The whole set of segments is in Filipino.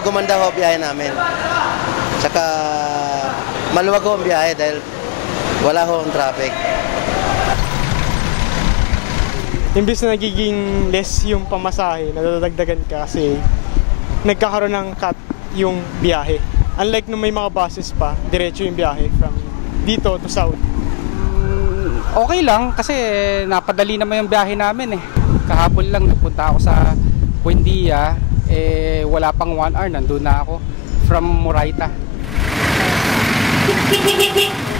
gumanda ho biyahe namin. Saka maluwag ho ang biyahe dahil wala ho ang traffic. Imbis na nagiging less yung pamasahe, nadadagdagan ka kasi nagkakaroon ng cut yung biyahe. Unlike nung may mga buses pa, diretso yung biyahe from dito to south. Okay lang kasi napadali naman yung biyahe namin eh. Kahapon lang nagpunta ako sa Buendia, wala pang 1 hour, nandun na ako from Moraita.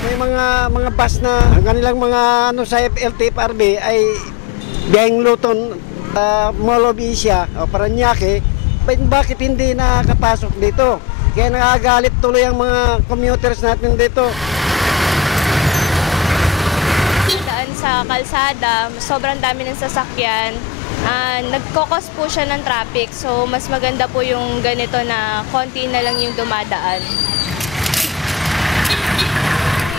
May mga bus na ang kanilang mga sa LTFRB ay biyaheng Luton, Mall of Asia o Paranaque, bakit hindi nakapasok dito? Kaya nakagalit tuloy ang mga commuters natin dito. Daan sa kalsada, sobrang dami ng sasakyan. Nagkokos po siya ng traffic, so mas maganda po yung ganito na konti na lang yung dumadaan.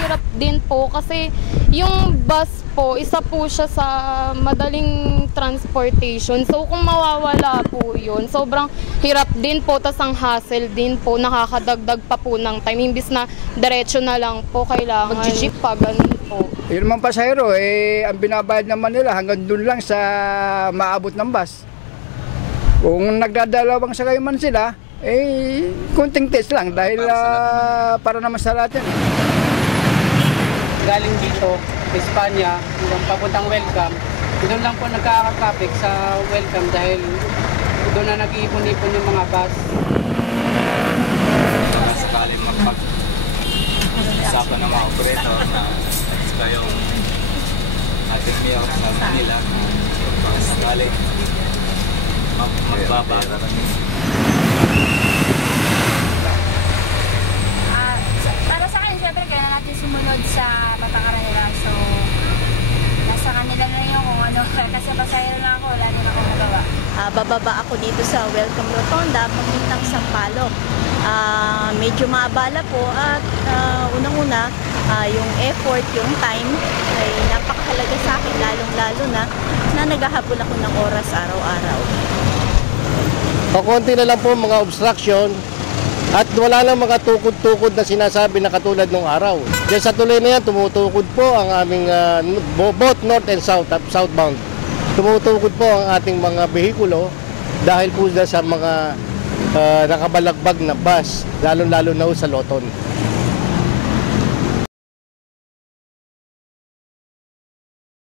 Hirap din po kasi yung bus po, isa po siya sa madaling transportation. So kung mawawala po yun, sobrang hirap din po, tas ang hassle din po, nakakadagdag pa po ng time. Imbis na diretso na lang po, kailangan mag-jeep pa, ganun po. Yung mga pasahero, ang binabayad naman nila hanggang dun lang sa maabot ng bus. Kung nagdadalawang sakay man sila, kunting test lang dahil para naman sa lahat yan. Galing dito, Espanya, hanggang papuntang Welcome, doon lang po nagkaka-traffic sa Welcome dahil doon na nag-iipon-ipon yung mga bus. Sakaling magpag-usapan ng mga operator na kayong ating mayor sa Manila, sakaling magbabara lang. Para sa akin, syempre, kaya natin sumunod sa patakaran nila. So, nasa kanila na yun kung ano. Kasi pasahero lang ako, wala din ako magawa. Bababa ako dito sa Welcome Rotonda, papuntang Sampaloc. Medyo maabala po at unang-una, yung effort, yung time ay napakahalaga sa akin, lalong-lalo na naghahabol ako ng oras araw-araw. Konti na lang po mga obstruction. At wala lang mga tukod-tukod na sinasabi na katulad ng araw. Diyan sa tuloy na yan, tumutukod po ang aming both north and south, southbound. Tumutukod po ang ating mga behikulo dahil po sa mga nakabalagbag na bus, lalo-lalo na sa Loton.